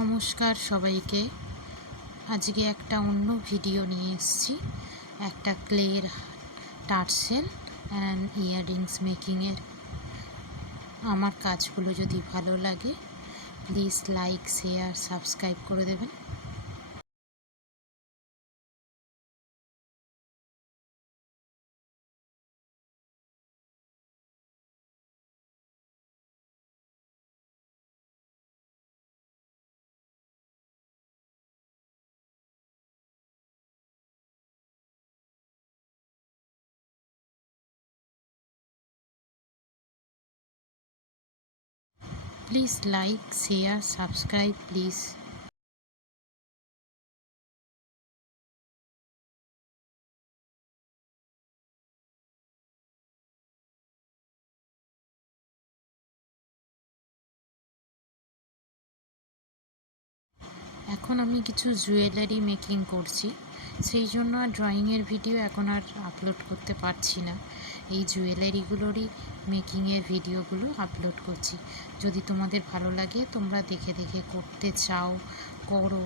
নমস্কার সবাইকে। আজকে একটা অন্য ভিডিও নিয়ে এসেছি, একটা ক্লের টার্সেল অ্যান্ড ইয়াররিংস মেকিংয়ের। আমার কাজগুলো যদি ভালো লাগে প্লিজ লাইক, শেয়ার, সাবস্ক্রাইব করে দেবেন। Please like, share, subscribe please. এখন আমি কিছু জুয়েলারি মেকিং করছি, সেই জন্য আর ড্রয়িংয়ের ভিডিও এখন আর আপলোড করতে পারছি না। এই জুয়েলারিগুলোরই মেকিংয়ের ভিডিওগুলো আপলোড করছি। যদি তোমাদের ভালো লাগে, তোমরা দেখে দেখে করতে চাও, করো,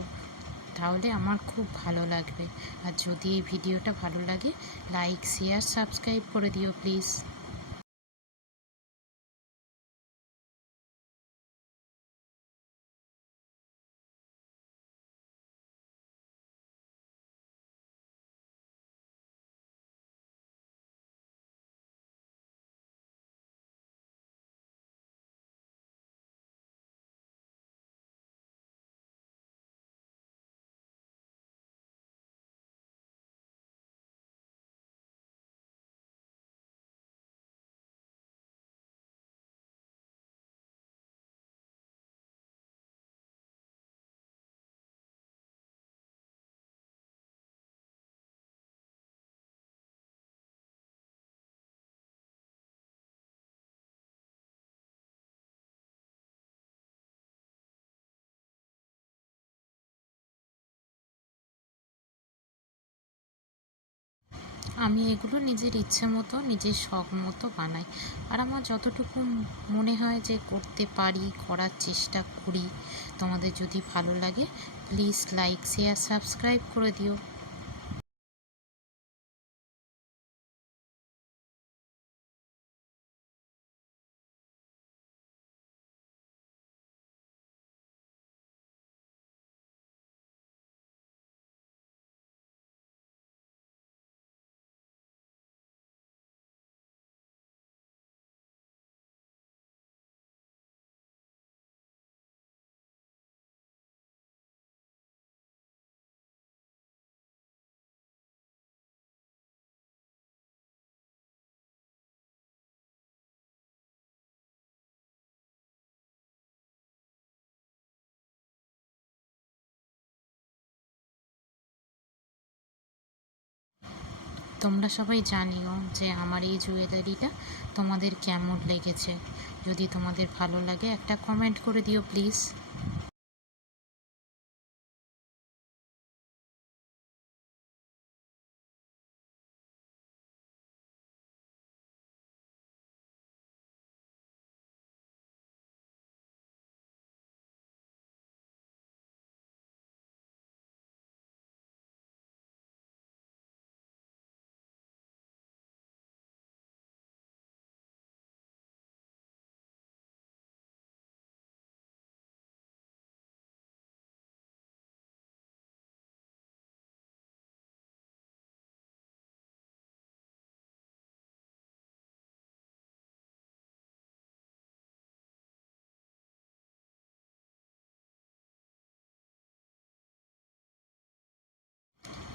তাহলে আমার খুব ভালো লাগবে। আর যদি এই ভিডিওটা ভালো লাগে, লাইক, শেয়ার, সাবস্ক্রাইব করে দিও প্লিজ। আমি এগুলো নিজের ইচ্ছে মতো, নিজের শখ মতো বানাই। আর আমার যতটুকু মনে হয় যে করতে পারি, করার চেষ্টা করি। তোমাদের যদি ভালো লাগে প্লিজ লাইক, শেয়ার, সাবস্ক্রাইব করে দিও। তোমরা সবাই জানিও যে আমার এই জুয়েলারিটা তোমাদের কেমন লেগেছে। যদি তোমাদের ভালো লাগে একটা কমেন্ট করে দিও প্লিজ।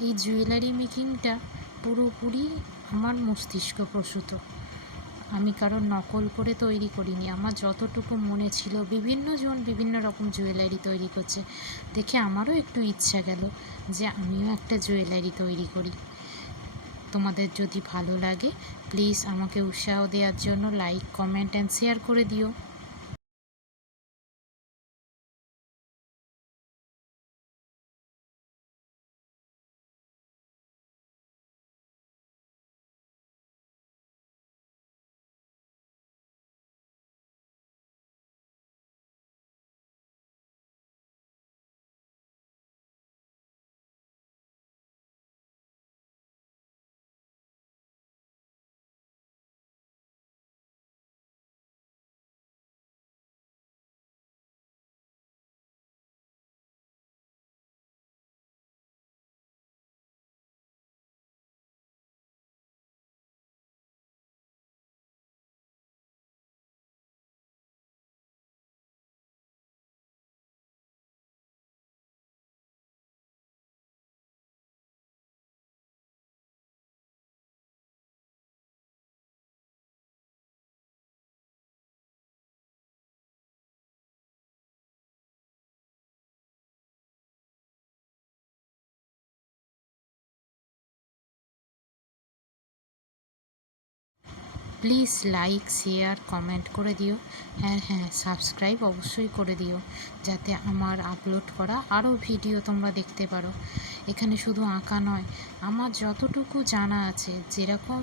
এই জুয়েলারি মেকিংটা পুরোপুরি আমার মস্তিষ্ক প্রসূত। আমি কারোর নকল করে তৈরি করিনি। আমার যতটুকু মনে ছিল, বিভিন্ন জন বিভিন্ন রকম জুয়েলারি তৈরি করছে দেখে আমারও একটু ইচ্ছা গেল যে আমিও একটা জুয়েলারি তৈরি করি। তোমাদের যদি ভালো লাগে প্লিজ আমাকে উৎসাহ দেওয়ার জন্য লাইক, কমেন্ট অ্যান্ড শেয়ার করে দিও। প্লিজ লাইক শেয়ার কমেন্ট করে দিও। হ্যাঁ, সাবস্ক্রাইব অবশ্যই করে দিও, যাতে আমার আপলোড করা আরও ভিডিও তোমরা দেখতে পারো। এখানে শুধু আঁকা নয়, আমার যতটুকু জানা আছে, যেরকম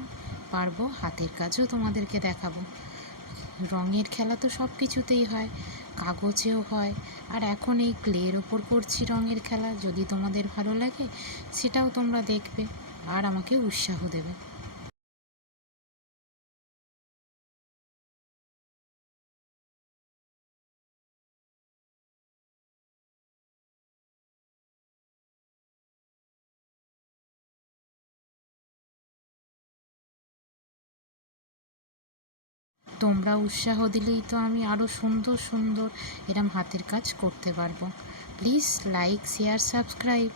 পারবো হাতের কাজও তোমাদেরকে দেখাবো। রঙের খেলা তো সব কিছুতেই হয়, কাগজেও হয়, আর এখন এই ক্লের ওপর করছি রঙের খেলা। যদি তোমাদের ভালো লাগে সেটাও তোমরা দেখবে আর আমাকে উৎসাহ দেবে। তোমরা উৎসাহ দিলেই তো আমি আরও সুন্দর সুন্দর এরম হাতের কাজ করতে পারবো। Please like share subscribe.